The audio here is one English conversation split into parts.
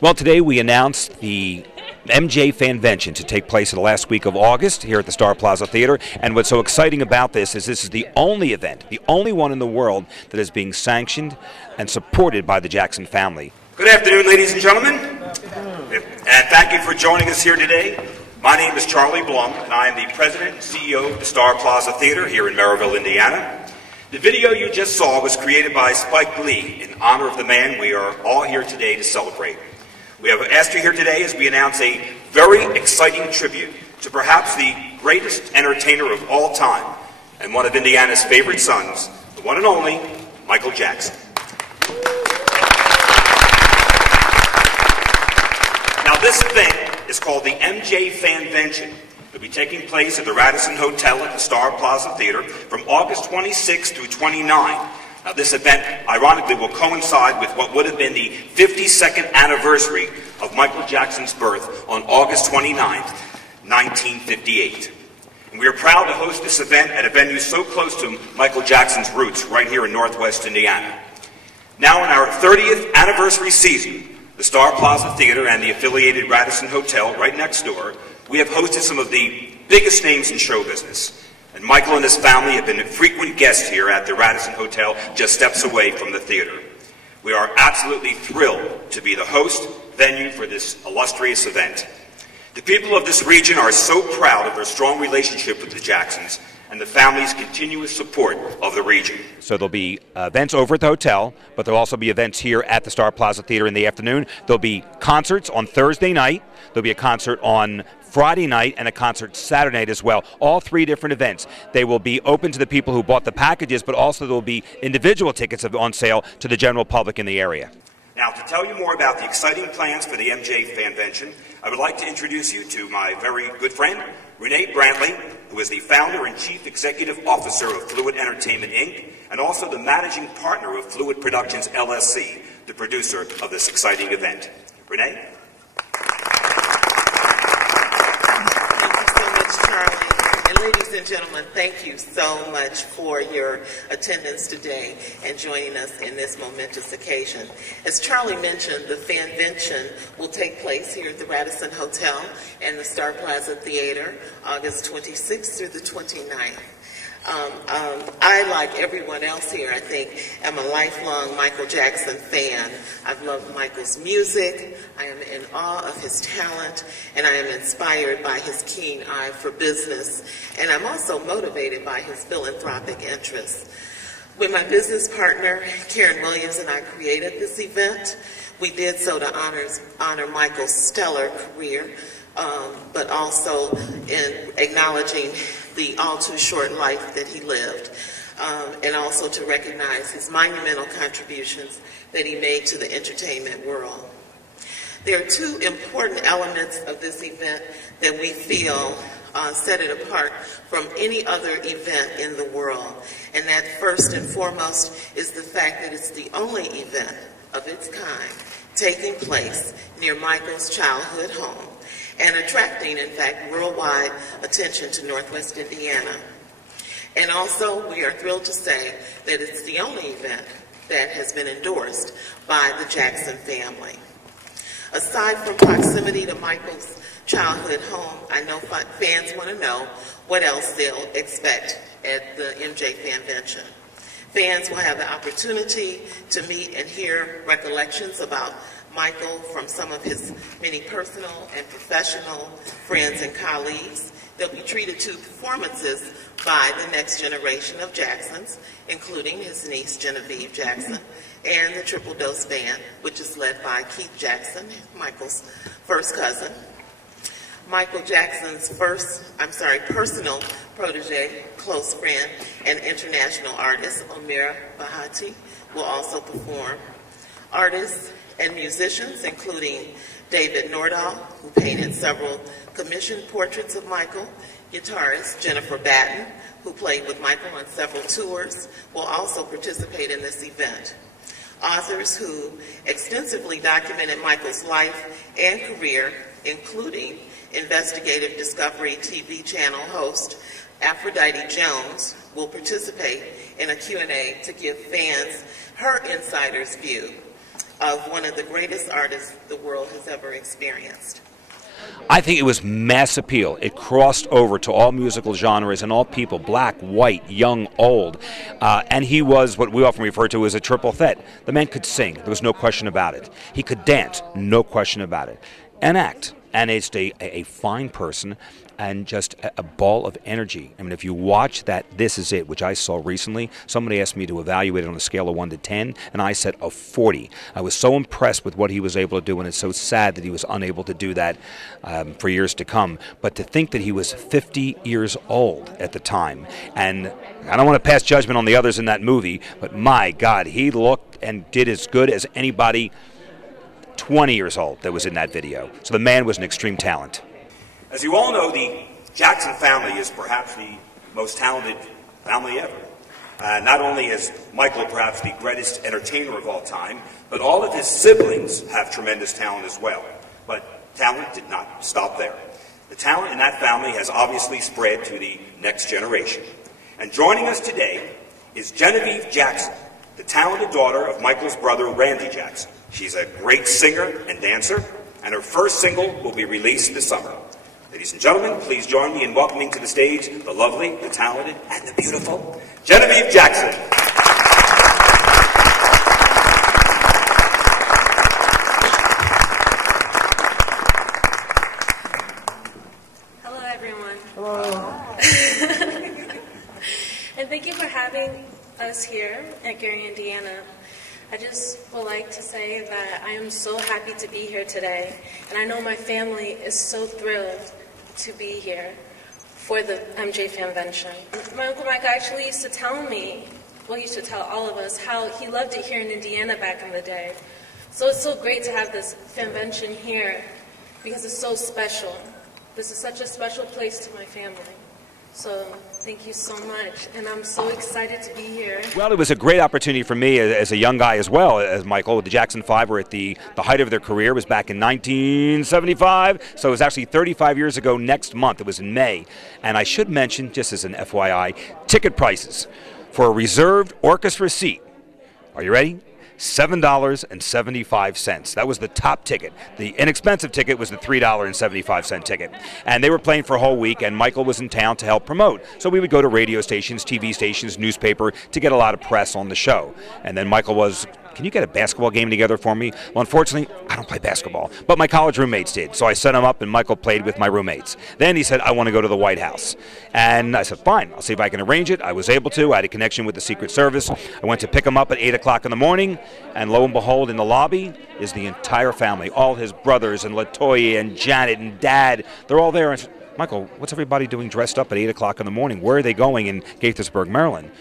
Well, today we announced the MJ Fanvention to take place in the last week of August here at the Star Plaza Theater. And what's so exciting about this is the only event, the only one in the world that is being sanctioned and supported by the Jackson family. Good afternoon, ladies and gentlemen. And thank you for joining us here today. My name is Charlie Blum, and I am the President and CEO of the Star Plaza Theater here in Merrillville, Indiana. The video you just saw was created by Spike Lee in honor of the man we are all here today to celebrate. We have asked you here today as we announce a very exciting tribute to perhaps the greatest entertainer of all time and one of Indiana's favorite sons, the one and only Michael Jackson. Now this event is called the MJ Fanvention. It will be taking place at the Radisson Hotel at the Star Plaza Theater from August 26 through 29. Now this event, ironically, will coincide with what would have been the 52nd anniversary of Michael Jackson's birth on August 29, 1958. And we are proud to host this event at a venue so close to Michael Jackson's roots, right here in Northwest Indiana. Now in our 30th anniversary season, the Star Plaza Theater and the affiliated Radisson Hotel right next door, we have hosted some of the biggest names in show business. And Michael and his family have been frequent guests here at the Radisson Hotel, just steps away from the theater. We are absolutely thrilled to be the host venue for this illustrious event. The people of this region are so proud of their strong relationship with the Jacksons and the family's continuous support of the region. So there'll be events over at the hotel, but there'll also be events here at the Star Plaza Theater in the afternoon. There'll be concerts on Thursday night. There'll be a concert on Friday night and a concert Saturday night as well. All three different events. They will be open to the people who bought the packages, but also there will be individual tickets on sale to the general public in the area. Now, to tell you more about the exciting plans for the MJ Fanvention, I would like to introduce you to my very good friend, Renee Brantley, who is the founder and chief executive officer of Fluid Entertainment, Inc., and also the managing partner of Fluid Productions, LLC, the producer of this exciting event. Renee? Ladies and gentlemen, thank you so much for your attendance today and joining us in this momentous occasion. As Charlie mentioned, the Fanvention will take place here at the Radisson Hotel and the Star Plaza Theater, August 26th through the 29th. I, like everyone else here, I think, am a lifelong Michael Jackson fan. I've loved Michael's music, I am in awe of his talent, and I am inspired by his keen eye for business, and I'm also motivated by his philanthropic interests. When my business partner, Karen Williams, and I created this event, we did so to honor Michael's stellar career, but also in acknowledging the all-too-short life that he lived, and also to recognize his monumental contributions that he made to the entertainment world. There are two important elements of this event that we feel set it apart from any other event in the world, and that first and foremost is the fact that it's the only event of its kind taking place near Michael's childhood home, and attracting, in fact, worldwide attention to Northwest Indiana. And also, we are thrilled to say that it's the only event that has been endorsed by the Jackson family. Aside from proximity to Michael's childhood home, I know fans want to know what else they'll expect at the MJ Fanvention. Fans will have the opportunity to meet and hear recollections about Michael from some of his many personal and professional friends and colleagues. They'll be treated to performances by the next generation of Jacksons, including his niece Genevieve Jackson and the Triple Dose Band, which is led by Keith Jackson, Michael's first cousin. Michael Jackson's personal protege, close friend, and international artist, Omira Bahati, will also perform. Artists and musicians, including David Nordahl, who painted several commissioned portraits of Michael, guitarist Jennifer Batten, who played with Michael on several tours, will also participate in this event. Authors who extensively documented Michael's life and career, including investigative Discovery TV channel host Aphrodite Jones, will participate in a Q&A to give fans her insider's view of one of the greatest artists the world has ever experienced? I think it was mass appeal. It crossed over to all musical genres and all people, black, white, young, old. And he was what we often refer to as a triple threat. The man could sing, there was no question about it. He could dance, no question about it. And act. And it's a fine person and just a ball of energy. I mean, if you watch that This Is It, which I saw recently, somebody asked me to evaluate it on a scale of 1 to 10, and I said a 40. I was so impressed with what he was able to do, and it's so sad that he was unable to do that for years to come. But to think that he was 50 years old at the time, and I don't want to pass judgment on the others in that movie, but my God, he looked and did as good as anybody 20 years old that was in that video. So the man was an extreme talent. As you all know, the Jackson family is perhaps the most talented family ever. Not only is Michael perhaps the greatest entertainer of all time, but all of his siblings have tremendous talent as well. But talent did not stop there. The talent in that family has obviously spread to the next generation. And joining us today is Genevieve Jackson, the talented daughter of Michael's brother, Randy Jackson. She's a great singer and dancer, and her first single will be released this summer. Ladies and gentlemen, please join me in welcoming to the stage the lovely, the talented, and the beautiful Genevieve Jackson. Hello, everyone. Hello. And thank you for having us here at Gary, Indiana. I just would like to say that I am so happy to be here today, and I know my family is so thrilled to be here for the MJ Fanvention. My Uncle Mike actually used to tell me, well, he used to tell all of us, how he loved it here in Indiana back in the day. So it's so great to have this Fanvention here because it's so special. This is such a special place to my family. So thank you so much, and I'm so excited to be here. Well, it was a great opportunity for me as a young guy as well as Michael. The Jackson 5 were at the height of their career. It was back in 1975, so it was actually 35 years ago next month. It was in May. And I should mention, just as an FYI, ticket prices for a reserved orchestra seat. Are you ready? $7.75. That was the top ticket. The inexpensive ticket was the $3.75 ticket. And they were playing for a whole week, and Michael was in town to help promote. So we would go to radio stations, TV stations, newspaper to get a lot of press on the show. And then Michael was, can you get a basketball game together for me? Well, unfortunately, I don't play basketball, but my college roommates did. So I set him up, and Michael played with my roommates. Then he said, I want to go to the White House. And I said, fine, I'll see if I can arrange it. I was able to. I had a connection with the Secret Service. I went to pick him up at 8 o'clock in the morning, and lo and behold, in the lobby is the entire family, all his brothers and LaToya and Janet and Dad. They're all there. And I said, Michael, what's everybody doing dressed up at 8 o'clock in the morning? Where are they going in Gaithersburg, Maryland?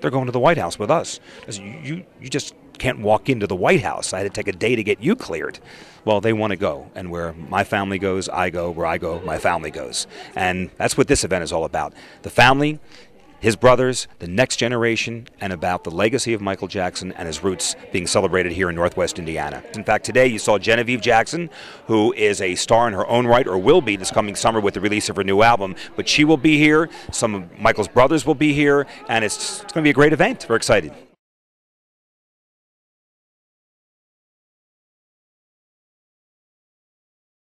They're going to the White House with us. I said, you just can't walk into the White House. I had to take a day to get you cleared. Well, they want to go, and where my family goes, I go. Where I go, my family goes. And that's what this event is all about. The family, his brothers, the next generation, and about the legacy of Michael Jackson and his roots being celebrated here in Northwest Indiana. In fact, today you saw Genevieve Jackson, who is a star in her own right, or will be this coming summer with the release of her new album. But she will be here, some of Michael's brothers will be here, and it's going to be a great event. We're excited.